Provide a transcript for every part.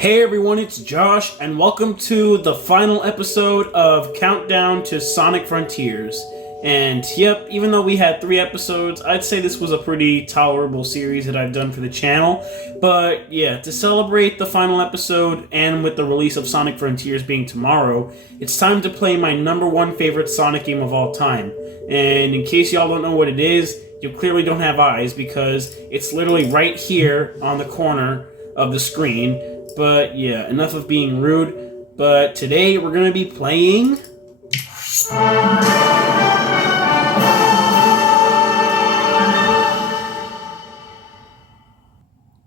Hey everyone, it's Josh, and welcome to the final episode of Countdown to Sonic Frontiers. And yep, even though we had 3 episodes, I'd say this was a pretty tolerable series that I've done for the channel. But yeah, to celebrate the final episode, and with the release of Sonic Frontiers being tomorrow, it's time to play my #1 favorite Sonic game of all time. And in case y'all don't know what it is, you clearly don't have eyes, because it's literally right here on the corner of the screen. But yeah, enough of being rude. But today we're going to be playing...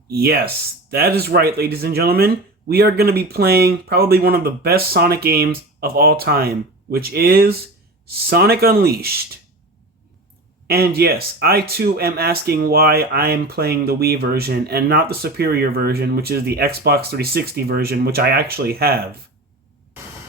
Yes, that is right, ladies and gentlemen. We are going to be playing probably one of the best Sonic games of all time, which is Sonic Unleashed. And yes, I too am asking why I am playing the Wii version and not the superior version, which is the Xbox 360 version, which I actually have.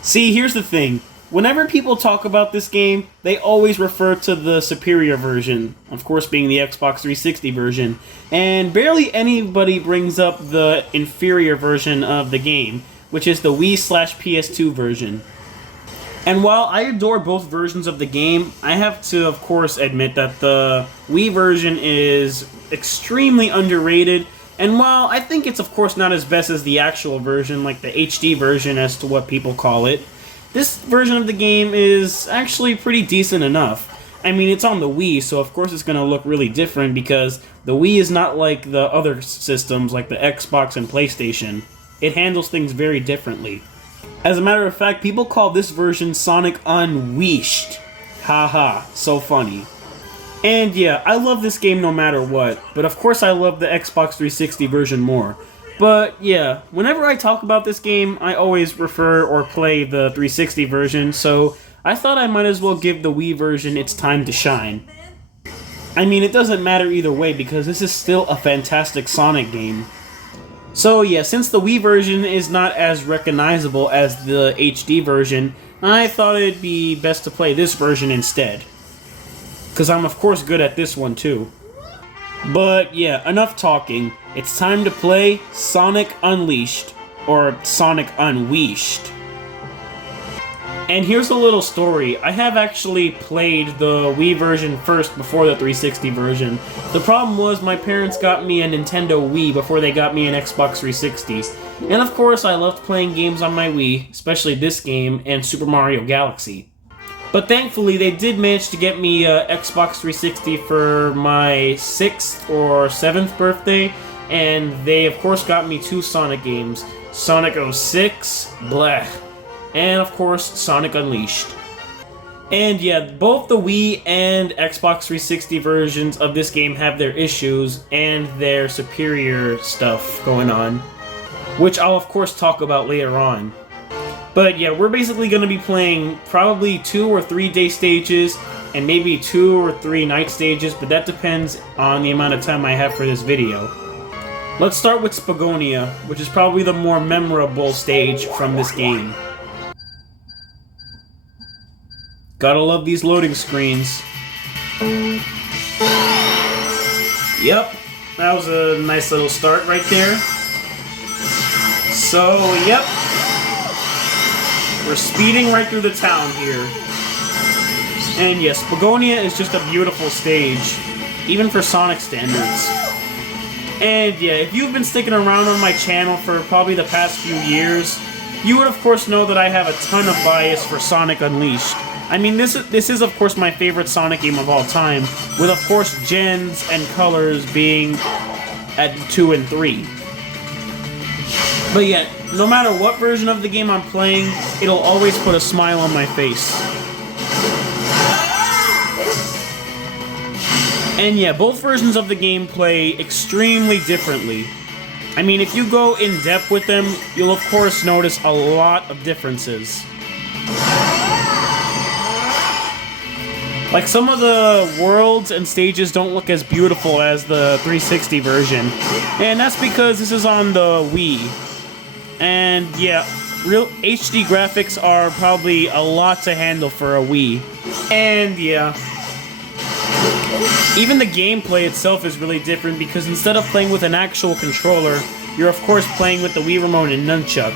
See, here's the thing. Whenever people talk about this game, they always refer to the superior version, of course being the Xbox 360 version, and barely anybody brings up the inferior version of the game, which is the Wii/PS2 version. And while I adore both versions of the game, I have to, of course, admit that the Wii version is extremely underrated. And while I think it's, of course, not as best as the actual version, like the HD version as to what people call it, this version of the game is actually pretty decent enough. I mean, it's on the Wii, so of course it's going to look really different because the Wii is not like the other systems like the Xbox and PlayStation. It handles things very differently. As a matter of fact, people call this version Sonic Unleashed. Haha, so funny. And yeah, I love this game no matter what, but of course I love the Xbox 360 version more. But yeah, whenever I talk about this game, I always refer or play the 360 version, so I thought I might as well give the Wii version its time to shine. I mean, it doesn't matter either way because this is still a fantastic Sonic game. So yeah, since the Wii version is not as recognizable as the HD version, I thought it'd be best to play this version instead. Because I'm of course good at this one too. But yeah, enough talking. It's time to play Sonic Unleashed, or Sonic Unleashed. And here's a little story. I have actually played the Wii version first before the 360 version. The problem was my parents got me a Nintendo Wii before they got me an Xbox 360. And of course I loved playing games on my Wii, especially this game and Super Mario Galaxy. But thankfully they did manage to get me a Xbox 360 for my 6th or 7th birthday, and they of course got me 2 Sonic games, Sonic 06, bleh, and of course Sonic Unleashed. And yeah, both the Wii and Xbox 360 versions of this game have their issues and their superior stuff going on, which I'll of course talk about later on. But yeah, we're basically going to be playing probably 2 or 3 day stages and maybe 2 or 3 night stages, but that depends on the amount of time I have for this video. Let's start with Spagonia, which is probably the more memorable stage from this game. Gotta love these loading screens. Yep, that was a nice little start right there. So, yep. We're speeding right through the town here. And yes, Spagonia is just a beautiful stage, even for Sonic standards. And yeah, if you've been sticking around on my channel for probably the past few years, you would of course know that I have a ton of bias for Sonic Unleashed. I mean, this is of course my favorite Sonic game of all time, with of course gens and colors being at 2 and 3. But yeah, no matter what version of the game I'm playing, it'll always put a smile on my face. And yeah, both versions of the game play extremely differently. I mean, if you go in depth with them, you'll of course notice a lot of differences. Like, some of the worlds and stages don't look as beautiful as the 360 version. And that's because this is on the Wii. And yeah, real HD graphics are probably a lot to handle for a Wii. And yeah, even the gameplay itself is really different because instead of playing with an actual controller, you're of course playing with the Wii Remote and Nunchuck.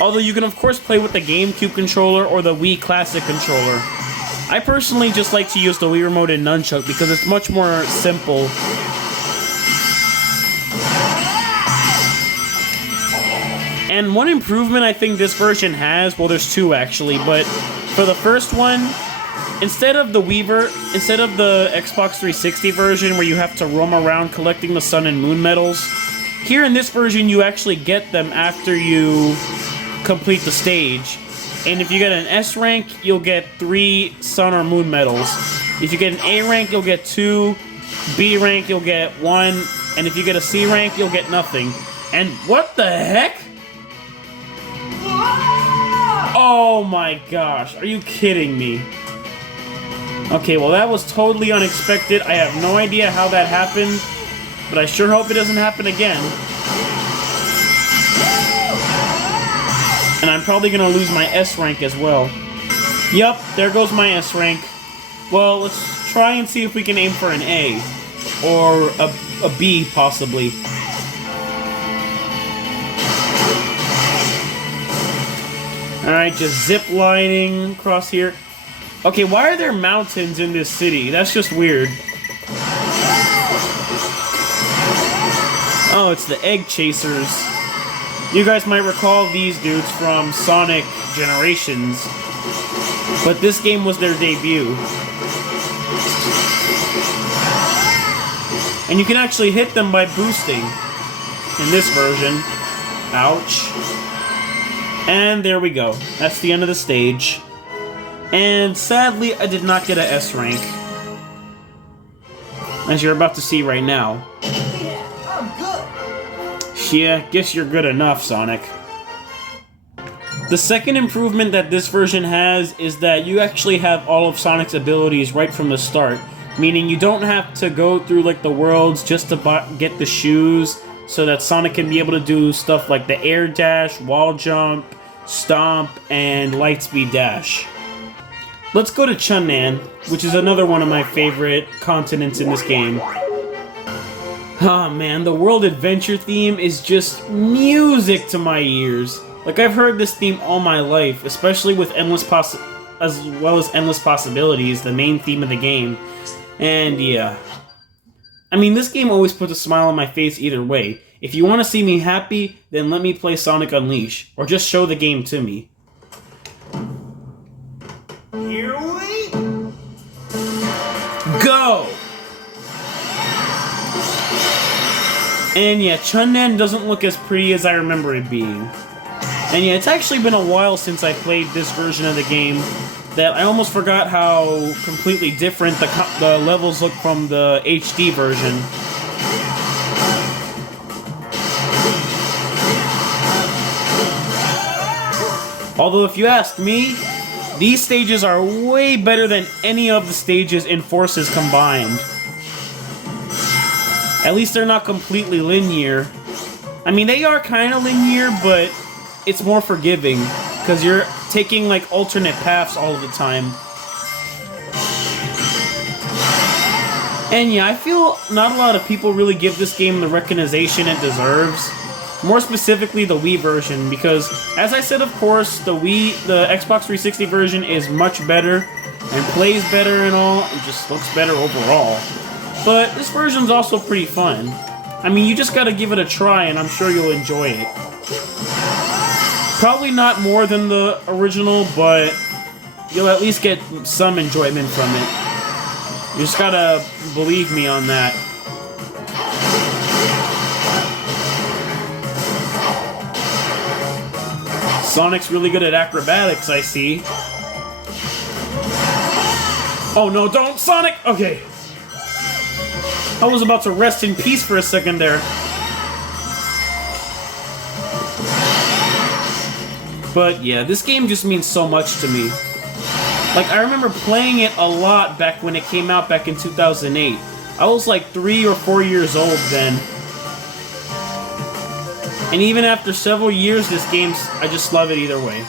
Although you can of course play with the GameCube controller or the Wii Classic controller. I personally just like to use the Wii Remote and Nunchuck because it's much more simple. And one improvement I think this version has, well there's two actually, but for the first one, instead of the Xbox 360 version where you have to roam around collecting the Sun and Moon medals, here in this version you actually get them after you complete the stage. And if you get an S rank, you'll get 3 Sun or Moon medals. If you get an A rank, you'll get 2, B rank, you'll get 1, and if you get a C rank, you'll get nothing. And what the heck? Oh my gosh, are you kidding me? Okay, well that was totally unexpected. I have no idea how that happened, but I sure hope it doesn't happen again. And I'm probably gonna lose my S rank as well. Yup, there goes my S rank. Well, let's try and see if we can aim for an A. Or a B, possibly. Alright, just zip lining across here. Okay, why are there mountains in this city? That's just weird. Oh, it's the Egg Chasers. You guys might recall these dudes from Sonic Generations. But this game was their debut. And you can actually hit them by boosting. In this version. Ouch. And there we go. That's the end of the stage. And sadly, I did not get an S rank. As you're about to see right now. Yeah, I'm good. Yeah, guess you're good enough, Sonic. The second improvement that this version has is that you actually have all of Sonic's abilities right from the start. Meaning you don't have to go through like the worlds just to get the shoes, so that Sonic can be able to do stuff like the air dash, wall jump, stomp, and lightspeed dash. Let's go to Chunnan, which is another one of my favorite continents in this game. Ah man, the World Adventure theme is just music to my ears. Like, I've heard this theme all my life, especially with Endless Possibilities, the main theme of the game. And yeah. I mean, this game always puts a smile on my face either way. If you want to see me happy, then let me play Sonic Unleashed, or just show the game to me. Here we Go! And yeah, Chunnan doesn't look as pretty as I remember it being. And yeah, it's actually been a while since I played this version of the game that I almost forgot how completely different the levels look from the HD version. Although if you ask me, these stages are way better than any of the stages in Forces combined. At least they're not completely linear. I mean, they are kind of linear, but it's more forgiving, because you're taking, like, alternate paths all of the time. And yeah, I feel not a lot of people really give this game the recognition it deserves. More specifically, the Wii version, because, as I said, of course, the Xbox 360 version is much better, and plays better and all, and just looks better overall. But this version's also pretty fun. I mean, you just gotta give it a try, and I'm sure you'll enjoy it. Probably not more than the original, but you'll at least get some enjoyment from it. You just gotta believe me on that. Sonic's really good at acrobatics, I see. Oh no, don't, Sonic! Okay. I was about to rest in peace for a second there. But yeah, this game just means so much to me. Like, I remember playing it a lot back when it came out back in 2008. I was like 3 or 4 years old then. And even after several years, this game, I just love it either way.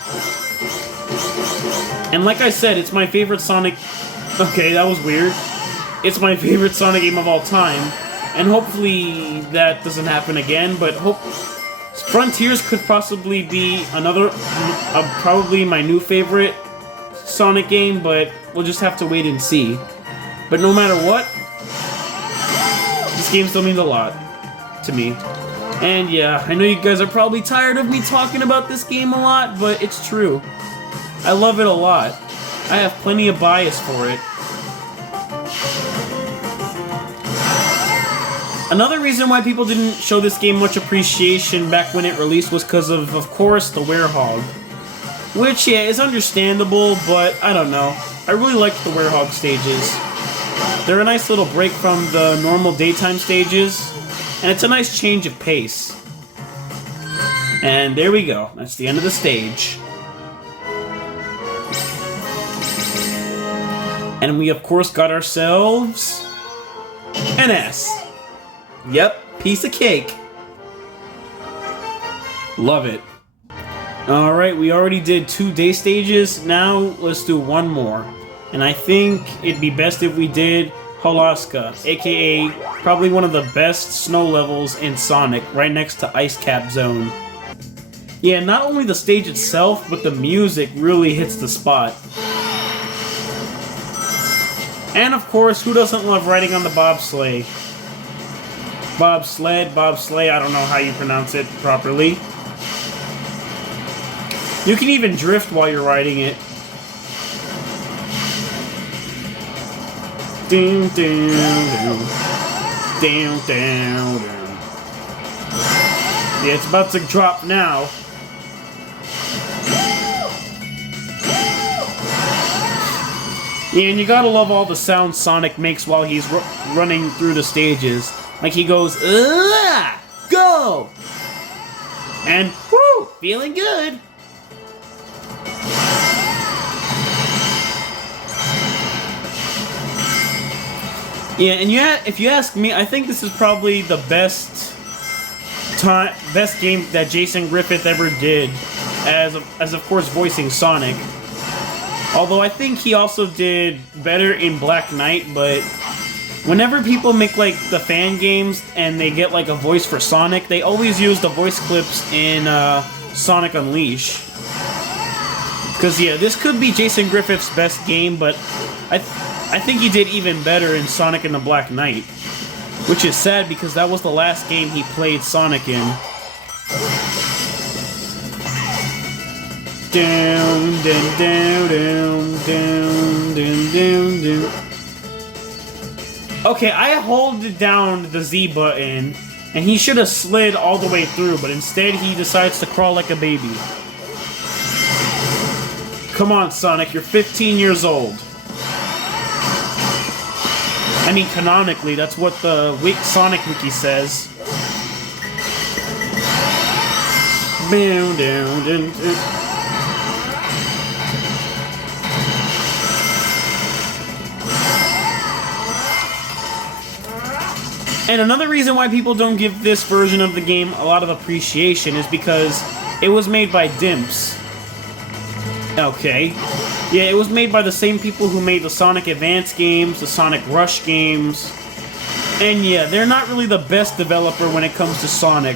And like I said, it's my favorite Sonic... Okay, that was weird. It's my favorite Sonic game of all time. And hopefully that doesn't happen again, but Frontiers could possibly be probably my new favorite Sonic game, but we'll just have to wait and see. But no matter what, this game still means a lot to me. And yeah, I know you guys are probably tired of me talking about this game a lot, but it's true. I love it a lot. I have plenty of bias for it. Another reason why people didn't show this game much appreciation back when it released was because of course, the Werehog. Which, yeah, is understandable, but I don't know. I really liked the Werehog stages. They're a nice little break from the normal daytime stages, and it's a nice change of pace. And there we go. That's the end of the stage. And we, of course, got ourselves an S. Yep, piece of cake. Love it. Alright, we already did 2 day stages. Now, let's do one more. And I think it'd be best if we did Holoska, aka probably one of the best snow levels in Sonic, right next to Ice Cap Zone. Yeah, not only the stage itself, but the music really hits the spot. And of course, who doesn't love riding on the bobsleigh? Bobsleigh, I don't know how you pronounce it properly. You can even drift while you're riding it. Down, down, down. Down, down, down. Yeah, it's about to drop now. Yeah, and you gotta love all the sounds Sonic makes while he's running through the stages. Like he goes, go! And, whoo, feeling good! Yeah, and if you ask me, I think this is probably the best game that Jason Griffith ever did, as of course voicing Sonic. Although I think he also did better in Black Knight, but whenever people make like the fan games and they get like a voice for Sonic, they always use the voice clips in Sonic Unleashed. Because yeah, this could be Jason Griffith's best game, but I think he did even better in Sonic and the Black Knight. Which is sad because that was the last game he played Sonic in. Down, down, down, down, down, down, down, down. Okay, I hold down the Z button, and he should have slid all the way through, but instead he decides to crawl like a baby. Come on, Sonic, you're 15 years old. I mean, canonically, that's what the Sonic Wiki says. Down, down, down, down. And another reason why people don't give this version of the game a lot of appreciation is because it was made by Dimps. Okay. Yeah, it was made by the same people who made the Sonic Advance games, the Sonic Rush games. And yeah, they're not really the best developer when it comes to Sonic,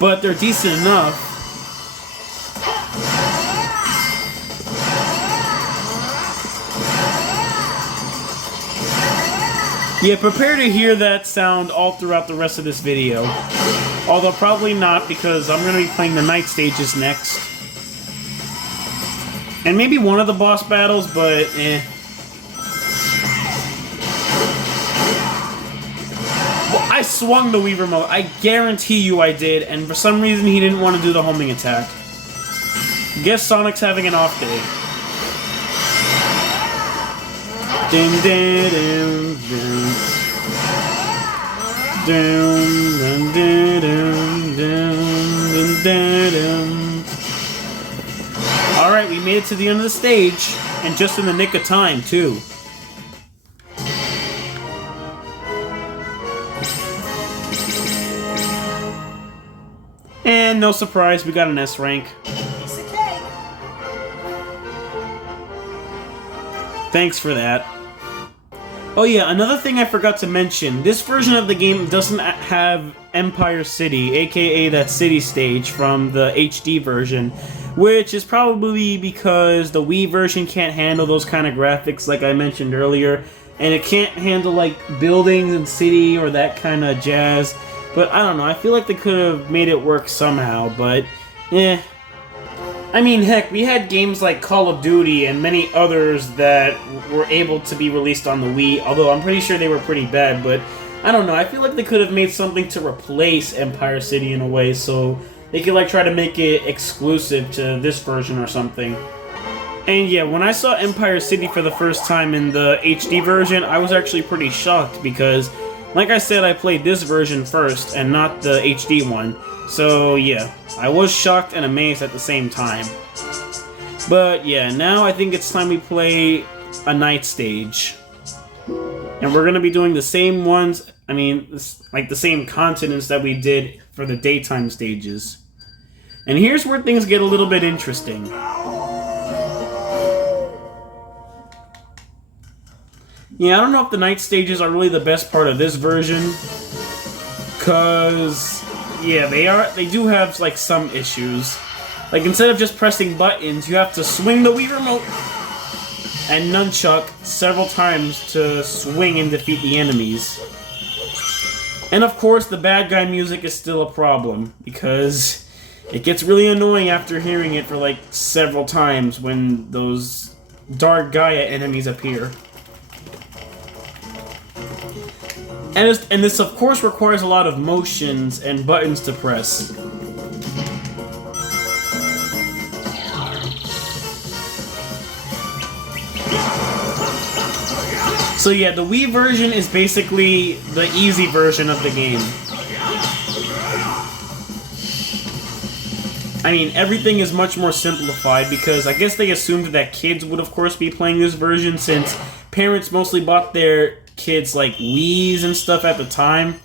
but they're decent enough. Yeah, prepare to hear that sound all throughout the rest of this video. Although probably not, because I'm going to be playing the night stages next. And maybe one of the boss battles, but eh. Well, I swung the Wii remote. I guarantee you I did, and for some reason he didn't want to do the homing attack. Guess Sonic's having an off day. Ding, ding, ding, ding. Down, down, down, down, down, down. Alright, we made it to the end of the stage, and just in the nick of time, too. And no surprise, we got an S rank. Piece of cake. Thanks for that. Oh yeah, another thing I forgot to mention. This version of the game doesn't have Empire City, aka that city stage from the HD version, which is probably because the Wii version can't handle those kind of graphics like I mentioned earlier, and it can't handle like buildings and city or that kind of jazz. But I don't know, I feel like they could have made it work somehow, but eh. I mean, heck, we had games like Call of Duty and many others that were able to be released on the Wii, although I'm pretty sure they were pretty bad, but I don't know, I feel like they could have made something to replace Empire City in a way, so they could like try to make it exclusive to this version or something. And yeah, when I saw Empire City for the first time in the HD version, I was actually pretty shocked because, like I said, I played this version first and not the HD one. So yeah, I was shocked and amazed at the same time. But yeah, now I think it's time we play a night stage. And we're gonna be doing the same ones, I mean, like the same continents that we did for the daytime stages. And here's where things get a little bit interesting. Yeah, I don't know if the night stages are really the best part of this version, cause yeah, they do have like some issues. Like instead of just pressing buttons, you have to swing the Wii remote and nunchuck several times to swing and defeat the enemies. And of course, the bad guy music is still a problem because it gets really annoying after hearing it for like several times when those Dark Gaia enemies appear. And this, of course, requires a lot of motions and buttons to press. So yeah, the Wii version is basically the easy version of the game. I mean, everything is much more simplified because I guess they assumed that kids would, of course, be playing this version since parents mostly bought their kids like Wii's and stuff at the time.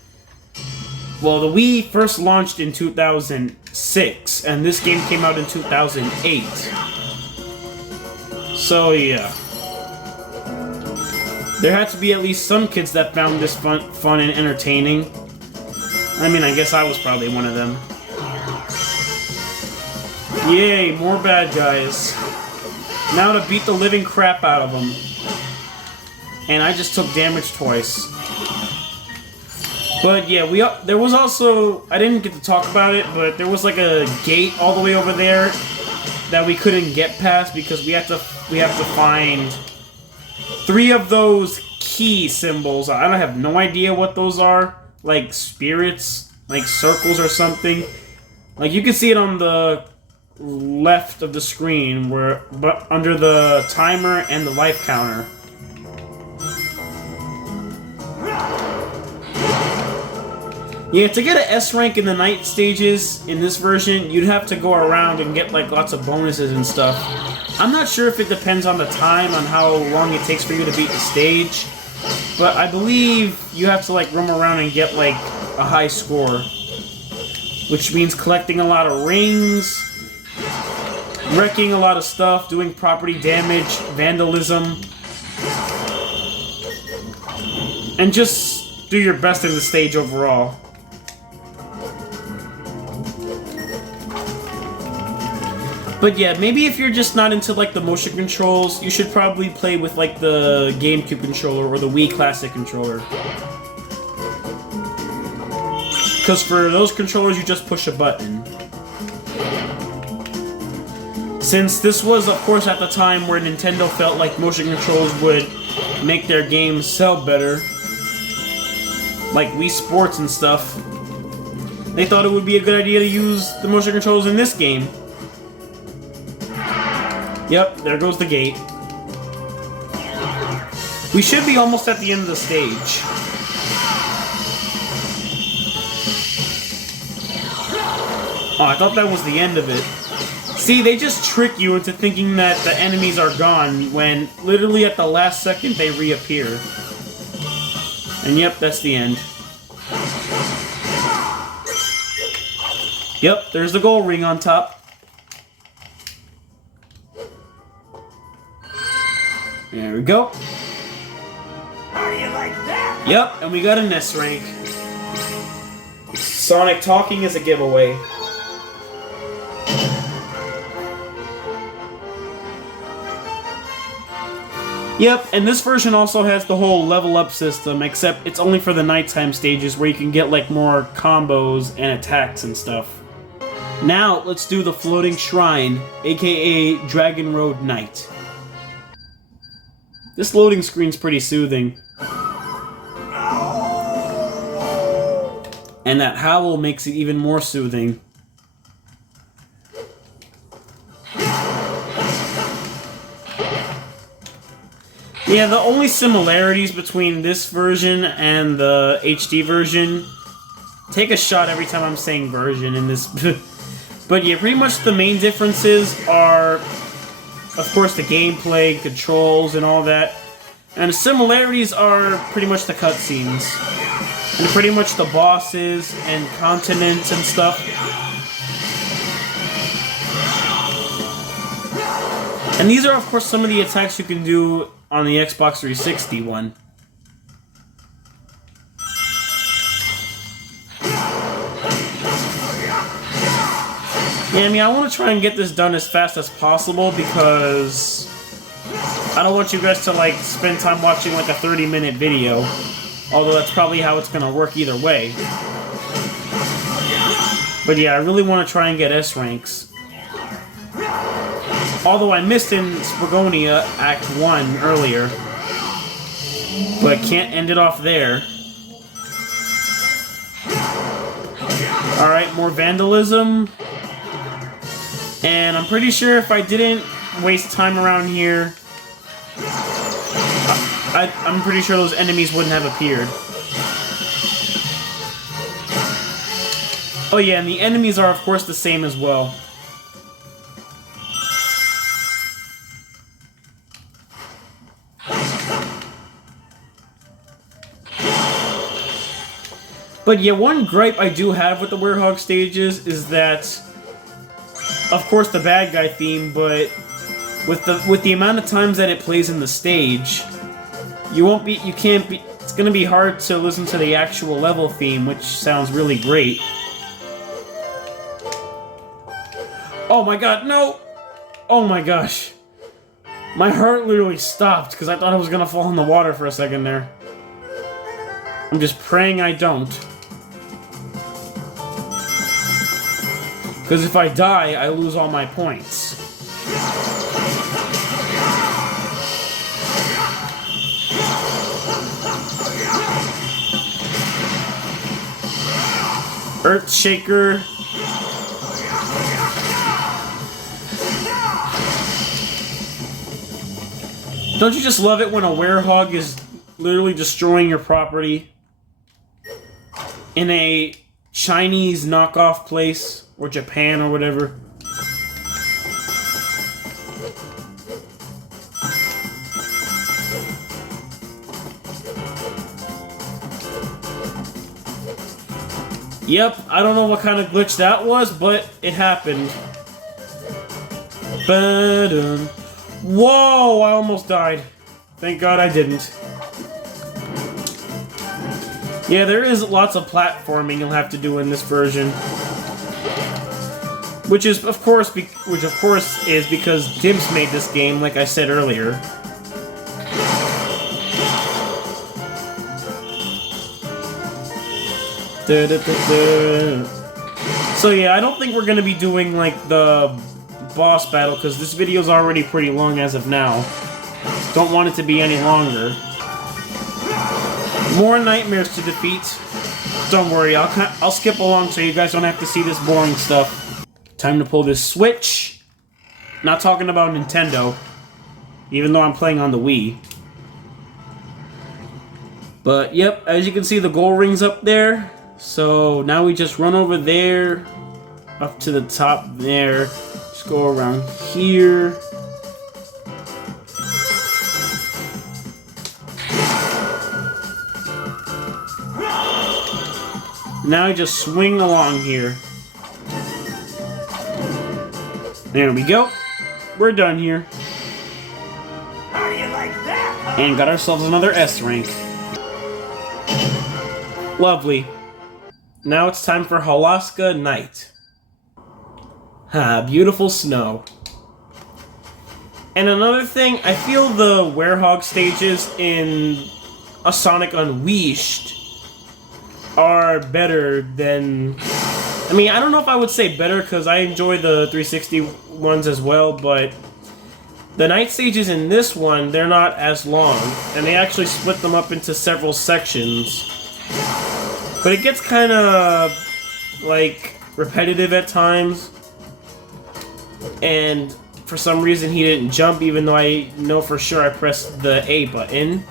Well, the Wii first launched in 2006 and this game came out in 2008. So yeah, there had to be at least some kids that found this fun and entertaining. I mean, I guess I was probably one of them. Yay, more bad guys. Now to beat the living crap out of them. And I just took damage twice. But yeah, there was also, I didn't get to talk about it, but there was like a gate all the way over there that we couldn't get past because we have to find 3 of those key symbols. I don't have no idea what those are, like spirits, like circles or something. Like you can see it on the left of the screen, but under the timer and the life counter. Yeah, to get an S rank in the night stages in this version, you'd have to go around and get like lots of bonuses and stuff. I'm not sure if it depends on the time, on how long it takes for you to beat the stage, but I believe you have to like roam around and get like a high score, which means collecting a lot of rings, wrecking a lot of stuff, doing property damage, vandalism, and just do your best in the stage overall. But yeah, maybe if you're just not into like the motion controls, you should probably play with like the GameCube controller or the Wii Classic controller. Because for those controllers, you just push a button. Since this was, of course, at the time where Nintendo felt like motion controls would make their games sell better, like Wii Sports and stuff, they thought it would be a good idea to use the motion controls in this game. Yep, there goes the gate. We should be almost at the end of the stage. Oh, I thought that was the end of it. See, they just trick you into thinking that the enemies are gone when literally at the last second they reappear. And yep, that's the end. Yep, there's the gold ring on top. There we go. Are you Yep, and we got an S rank. Sonic talking is a giveaway. Yep, and this version also has the whole level up system, except it's only for the nighttime stages where you can get like more combos and attacks and stuff. Now, let's do the Floating Shrine, aka Dragon Road Night. This loading screen's pretty soothing. And that howl makes it even more soothing. Yeah, the only similarities between this version and the HD version... Take a shot every time I'm saying version in this... But yeah, pretty much the main differences are, of course, the gameplay, controls, and all that. And the similarities are pretty much the cutscenes. And pretty much the bosses and continents and stuff. And these are, of course, some of the attacks you can do on the Xbox 360 one. Yeah, I mean, I want to try and get this done as fast as possible because I don't want you guys to, like, spend time watching, like, a 30-minute video. Although that's probably how it's going to work either way. But yeah, I really want to try and get S ranks. Although I missed in Spagonia Act 1 earlier. But can't end it off there. Alright, more vandalism. And I'm pretty sure if I didn't waste time around here, I'm pretty sure those enemies wouldn't have appeared. Oh yeah, and the enemies are of course the same as well. But yeah, one gripe I do have with the Werehog stages is that, of course, the bad guy theme, but with the amount of times that it plays in the stage, it's gonna be hard to listen to the actual level theme, which sounds really great. Oh my god, no! Oh my gosh. My heart literally stopped because I thought I was gonna fall in the water for a second there. I'm just praying I don't. Because if I die, I lose all my points. Earthshaker. Don't you just love it when a werehog is literally destroying your property in a Chinese knockoff place? Or Japan, or whatever. Yep, I don't know what kind of glitch that was, but it happened. Ba-dum. Whoa, I almost died. Thank God I didn't. Yeah, there is lots of platforming you'll have to do in this version. Which of course is because Dimps made this game, like I said earlier. So yeah, I don't think we're gonna be doing like the boss battle because this video's already pretty long as of now. Don't want it to be any longer. More nightmares to defeat. Don't worry, I'll skip along so you guys don't have to see this boring stuff. Time to pull this Switch. Not talking about Nintendo, even though I'm playing on the Wii. But yep, as you can see, the goal ring's up there. So now we just run over there, up to the top there. Just go around here. Now I just swing along here. There we go. We're done here. How do you like that? And got ourselves another S rank. Lovely. Now it's time for Halaska Night. Beautiful snow. And another thing, I feel the Werehog stages in a Sonic Unleashed are better than... I mean, I don't know if I would say better, because I enjoy the 360 ones as well, but the night stages in this one, they're not as long, and they actually split them up into several sections. But it gets kind of, like, repetitive at times, and for some reason he didn't jump, even though I know for sure I pressed the A button.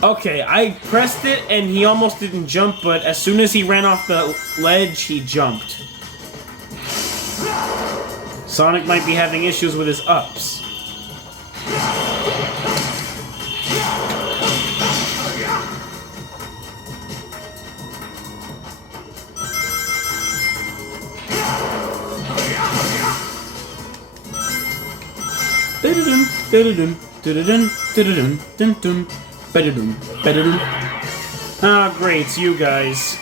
Okay, I pressed it and he almost didn't jump, but as soon as he ran off the ledge, he jumped. Sonic might be having issues with his ups. Ah, great, it's you guys.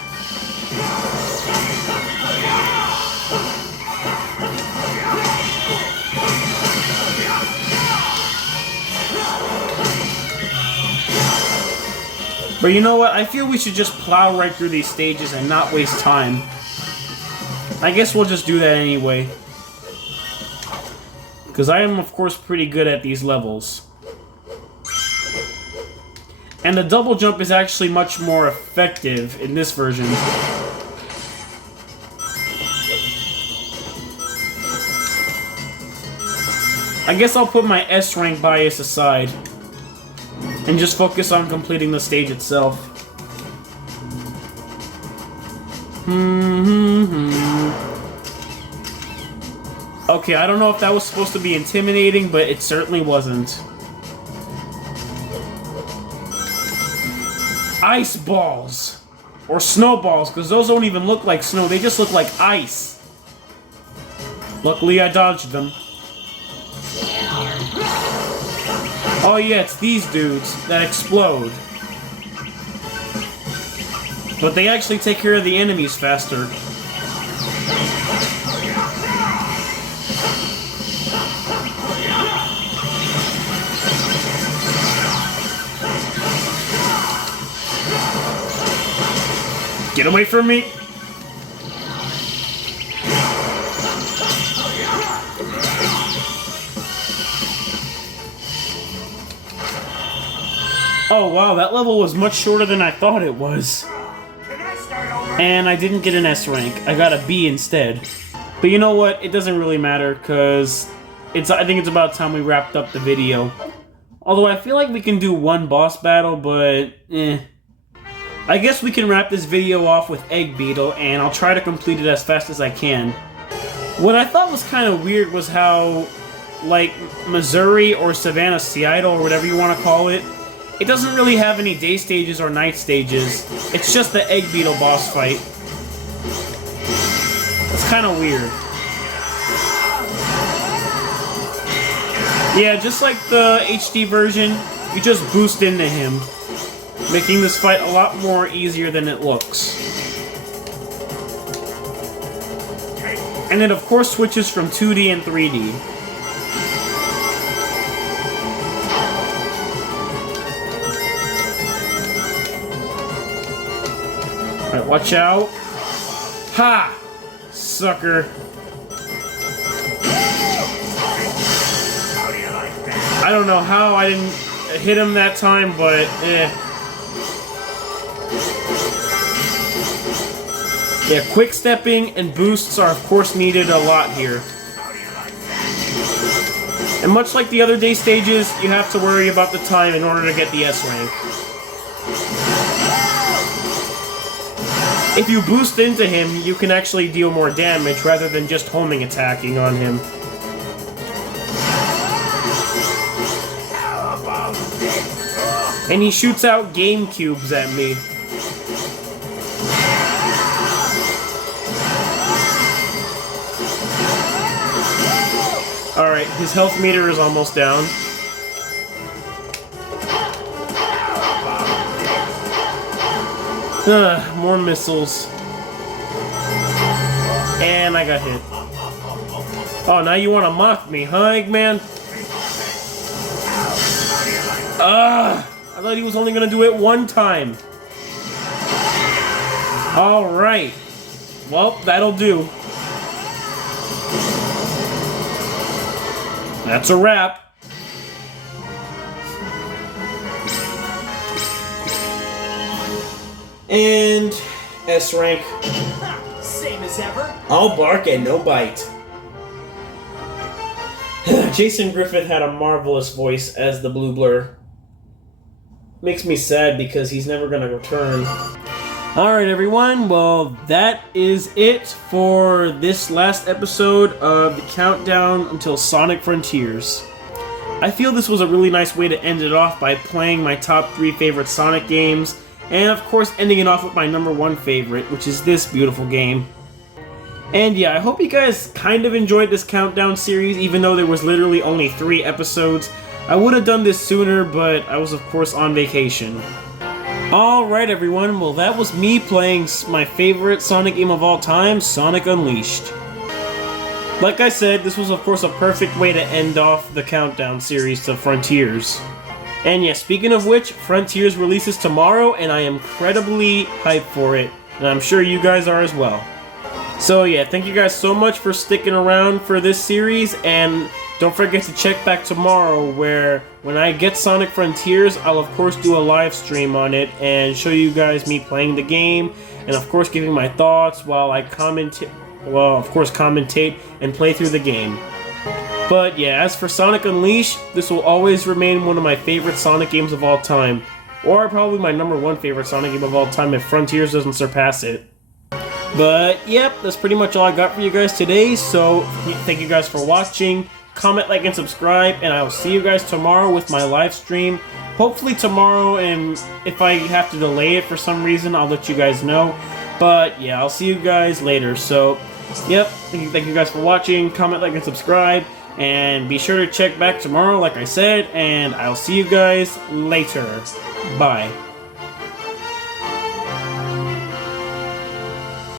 But you know what? I feel we should just plow right through these stages and not waste time. I guess we'll just do that anyway. Because I am, of course, pretty good at these levels. And the double jump is actually much more effective in this version. I guess I'll put my S rank bias aside and just focus on completing the stage itself. Okay, I don't know if that was supposed to be intimidating, but it certainly wasn't. Ice balls! Or snowballs, because those don't even look like snow, they just look like ice. Luckily I dodged them. Oh yeah, it's these dudes that explode. But they actually take care of the enemies faster. Get away from me! Oh wow, that level was much shorter than I thought it was. And I didn't get an S rank. I got a B instead. But you know what? It doesn't really matter, because I think it's about time we wrapped up the video. Although I feel like we can do one boss battle, but I guess we can wrap this video off with Egg Beetle, and I'll try to complete it as fast as I can. What I thought was kind of weird was how, like, Missouri or Savannah Seattle, or whatever you want to call it, it doesn't really have any day stages or night stages. It's just the Egg Beetle boss fight. It's kind of weird. Yeah, just like the HD version, you just boost into him, making this fight a lot more easier than it looks. And it of course switches from 2D and 3D. Alright, watch out. Ha! Sucker. I don't know how I didn't hit him that time, but Yeah, quick stepping and boosts are of course needed a lot here. And much like the other day stages, you have to worry about the time in order to get the S rank. If you boost into him, you can actually deal more damage rather than just homing attacking on him. And he shoots out game cubes at me. Alright, Alright, his health meter is almost down. More missiles. And I got hit. Oh, now you want to mock me, huh, Eggman? I thought he was only going to do it one time. Alright. Well, that'll do. That's a wrap. And S rank. Same as ever. All bark and no bite. Jason Griffith had a marvelous voice as the Blue Blur. Makes me sad because he's never going to return. Alright everyone, well that is it for this last episode of the countdown until Sonic Frontiers. I feel this was a really nice way to end it off by playing my top 3 favorite Sonic games, and of course ending it off with my number 1 favorite, which is this beautiful game. And yeah, I hope you guys kind of enjoyed this countdown series, even though there was literally only 3 episodes. I would have done this sooner, but I was of course on vacation. Alright everyone, well that was me playing my favorite Sonic game of all time, Sonic Unleashed. Like I said, this was of course a perfect way to end off the countdown series to Frontiers. And yeah, speaking of which, Frontiers releases tomorrow and I am incredibly hyped for it, and I'm sure you guys are as well. So yeah, thank you guys so much for sticking around for this series, and don't forget to check back tomorrow where when I get Sonic Frontiers, I'll of course do a live stream on it and show you guys me playing the game and of course giving my thoughts while I commentate and play through the game. But yeah, as for Sonic Unleashed, this will always remain one of my favorite Sonic games of all time, or probably my number 1 favorite Sonic game of all time if Frontiers doesn't surpass it. But yep, that's pretty much all I got for you guys today, so thank you guys for watching. Comment, like, and subscribe, and I will see you guys tomorrow with my live stream. Hopefully tomorrow, and if I have to delay it for some reason, I'll let you guys know. But yeah, I'll see you guys later. So, yep, thank you guys for watching. Comment, like, and subscribe, and be sure to check back tomorrow, like I said, and I'll see you guys later. Bye.